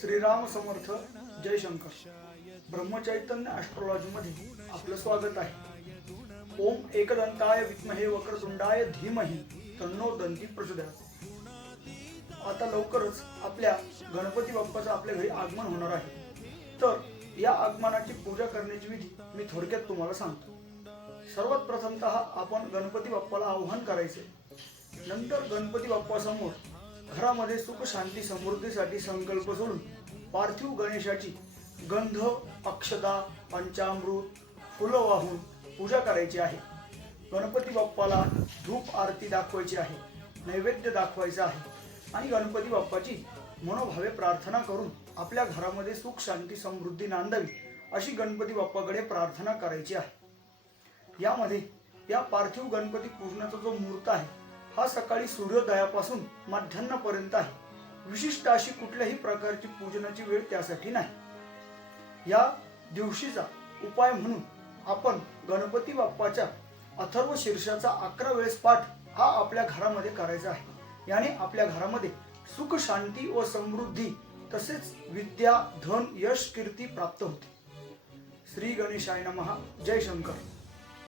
श्रीराम समर्थ. जय Shankar. Brahmachaitanya astrology मध्ये आपलं स्वागत आहे. ओम एकदंताय विद्महे वक्रतुंडाय धीमहि तन्नो दंती प्रचोदयात्. आता लवकरच आपल्या गणपती बाप्पाचं आपल्या घरी आगमन होणार आहे. तर या आगमनाची पूजा करण्याची विधी मी थोडक्यात तुम्हाला सांगतो. सर्वात प्रथमतः आपण गणपती बाप्पाला आवाहन करायचे. नंतर गणपती बाप्पासमोर घरामध्ये सुख शांती समृद्धीसाठी संकल्प सोडून पार्थिव गणेशाची गंध, अक्षदा, पंचामृत, फुलं वाहून पूजा करायची आहे. गणपती बाप्पाला धूप आरती दाखवायची आहे, नैवेद्य दाखवायचा आहे आणि गणपती बाप्पाची मनोभावे प्रार्थना करून आपल्या घरामध्ये सुख शांती समृद्धी नांदावी अशी गणपती बाप्पाकडे प्रार्थना करायची आहे. यामध्ये या पार्थिव गणपती पूजनाचा जो मुहूर्त आहे हा सकाळी सूर्योदयापासून मध्यान्हपर्यंत आहे. विशिष्ट अशी कुठल्याही प्रकारची पूजनाची वेळ त्यासाठी नाही. या दिवशीचा उपाय म्हणून आपण गणपती बाप्पाच्या अथर्व शीर्षाचा 11 वेळेस पाठ हा आपल्या घरामध्ये करायचा आहे. याने आपल्या घरामध्ये सुख शांती व समृद्धी तसेच विद्या, धन, यश, कीर्ती प्राप्त होते. श्री गणेशाय नमः. जय शंकर.